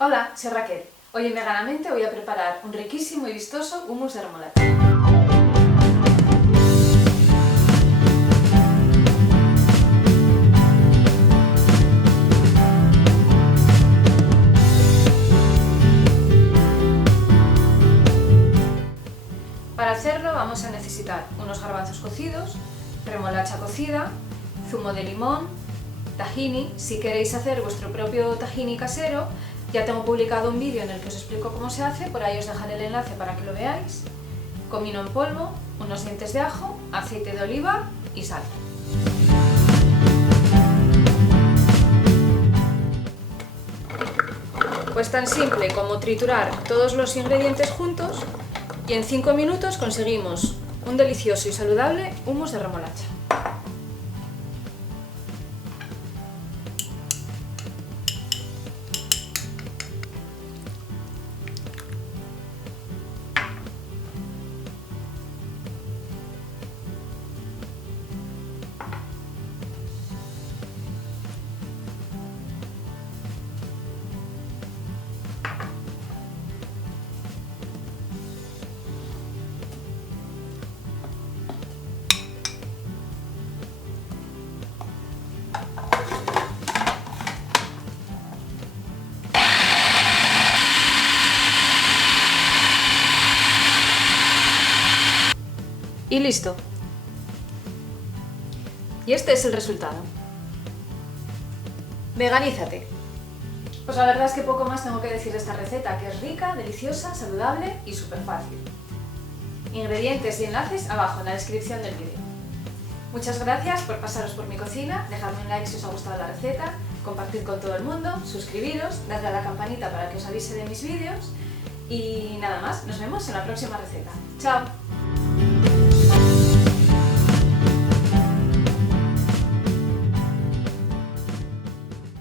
Hola, soy Raquel. Hoy en Veganamente voy a preparar un riquísimo y vistoso hummus de remolacha. Para hacerlo vamos a necesitar unos garbanzos cocidos, remolacha cocida, zumo de limón, tahini. Si queréis hacer vuestro propio tahini casero, ya tengo publicado un vídeo en el que os explico cómo se hace, por ahí os dejaré el enlace para que lo veáis. Comino en polvo, unos dientes de ajo, aceite de oliva y sal. Pues tan simple como triturar todos los ingredientes juntos y en 5 minutos conseguimos un delicioso y saludable hummus de remolacha. Y listo. Y este es el resultado. Veganízate. Pues la verdad es que poco más tengo que decir de esta receta, que es rica, deliciosa, saludable y súper fácil. Ingredientes y enlaces abajo en la descripción del vídeo. Muchas gracias por pasaros por mi cocina, dejadme un like si os ha gustado la receta, compartid con todo el mundo, suscribiros, dadle a la campanita para que os avise de mis vídeos y nada más, nos vemos en la próxima receta. ¡Chao!